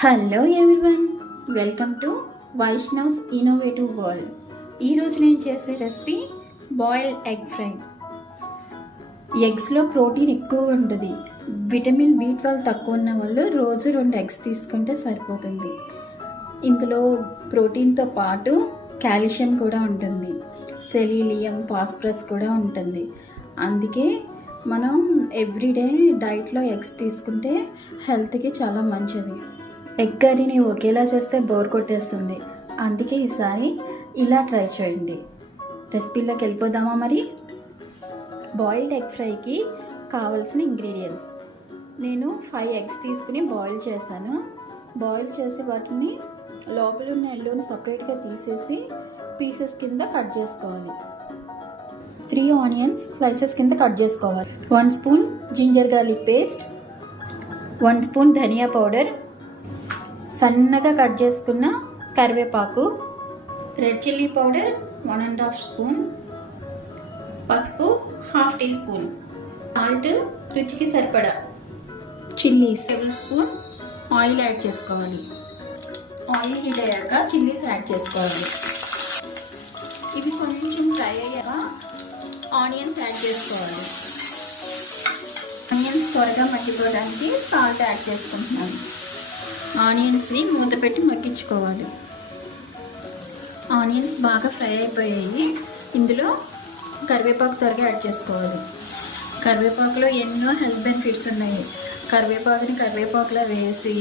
Hello everyone, welcome to Vaishnav's innovative world. ఈరోజు నేను చేసే రెసిపీ బాయిల్డ్ ఎగ్ ఫ్రై. ఎగ్స్లో ప్రోటీన్ ఎక్కువ ఉంటుంది. విటమిన్ B12 తక్కువ ఉన్న వాళ్ళు రోజు 2 ఎగ్స్ తీసుకుంటే సరిపోతుంది. ఇందులో ప్రోటీన్తో పాటు కాల్షియం కూడా ఉంటుంది, సెలీనియం, ఫాస్ఫరస్ కూడా ఉంటుంది. అందుకే మనం ఎవ్రీడే డైట్లో ఎగ్స్ తీసుకుంటే హెల్త్కి చాలా మంచిది. ఎగ్ కర్రీని ఒకేలా చేస్తే బోర్ కొట్టేస్తుంది. అందుకే ఈసారి ఇలా ట్రై చేయండి. రెసిపీలోకి వెళ్ళిపోదామా మరి? బాయిల్డ్ ఎగ్ ఫ్రైకి కావాల్సిన ఇంగ్రీడియంట్స్: నేను 5 ఎగ్స్ తీసుకుని బాయిల్ చేశాను. బాయిల్ చేసి వాటిని లోపల ఉన్న ఎల్లోని సపరేట్గా తీసేసి పీసెస్ కింద కట్ చేసుకోవాలి. 3 ఆనియన్స్ స్లైసెస్ కింద కట్ చేసుకోవాలి. 1 spoon ginger garlic paste, 1 spoon dhania powder, సన్నగా కట్ చేసుకున్న కరివేపాకు, రెడ్ చిల్లీ పౌడర్ 1.5 స్పూన్, పసుపు 1/2 టీ స్పూన్, సాల్ట్ రుచికి సరిపడా, chillies 1 table spoon, oil add చేసుకోవాలి. ఆయిల్ హీట్ అయ్యాక చిల్లీస్ యాడ్ చేసుకోవాలి. ఇవి కొంచెం ఫ్రై అయ్యాక ఆనియన్స్ యాడ్ చేసుకోవాలి. ఆనియన్స్ త్వరగా మగ్గిపోవడానికి సాల్ట్ యాడ్ చేసుకుంటున్నాను. ఆనియన్స్ని మూత పెట్టి మగ్గించుకోవాలి. ఆనియన్స్ బాగా ఫ్రై అయిపోయాయి. ఇందులో కరివేపాకు త్వరగా యాడ్ చేసుకోవాలి. కరివేపాకులో ఎన్నో హెల్త్ బెనిఫిట్స్ ఉన్నాయి. కరివేపాకులో వేసి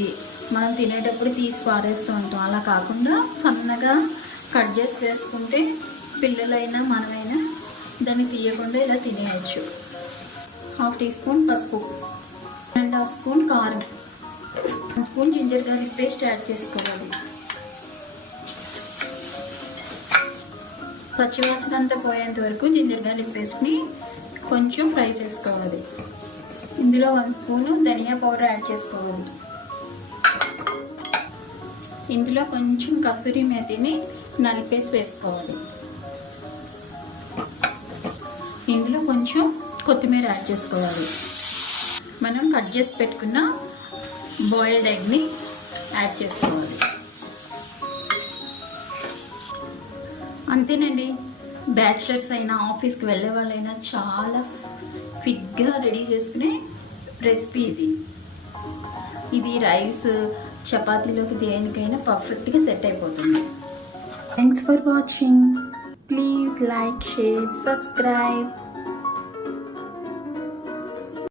మనం తినేటప్పుడు తీసి పారేస్తూ ఉంటాం. అలా కాకుండా సన్నగా కట్ చేసి వేసుకుంటే పిల్లలైనా మనమైనా దాన్ని తీయకుండా ఇలా తినేయచ్చు. 1/2 టీ స్పూన్ పసుపు, 1.5 స్పూన్ కారం, 1 spoon ginger garlic paste add చేసుకోవాలి. పచ్చివాసన అంతా పోయేంత వరకు జింజర్ గార్లిక్ పేస్ట్ని కొంచెం ఫ్రై చేసుకోవాలి. ఇందులో 1 స్పూను ధనియా పౌడర్ యాడ్ చేసుకోవాలి. ఇందులో కొంచెం కసూరి మేతిని నలిపేసి వేసుకోవాలి. ఇందులో కొంచెం కొత్తిమీర యాడ్ చేసుకోవాలి. మనం కట్ చేసి పెట్టుకున్న బాయిల్డ్ ఎగ్ని యాడ్ చేసుకోవాలి. అంతేనండి, బ్యాచిలర్స్ అయినా ఆఫీస్కి వెళ్ళే వాళ్ళైనా చాలా క్విక్గా రెడీ చేసుకునే రెసిపీ ఇది రైస్, చపాతీలోకి దేనికైనా పర్ఫెక్ట్గా సెట్ అయిపోతుంది. Thanks for watching. Please like, share, subscribe.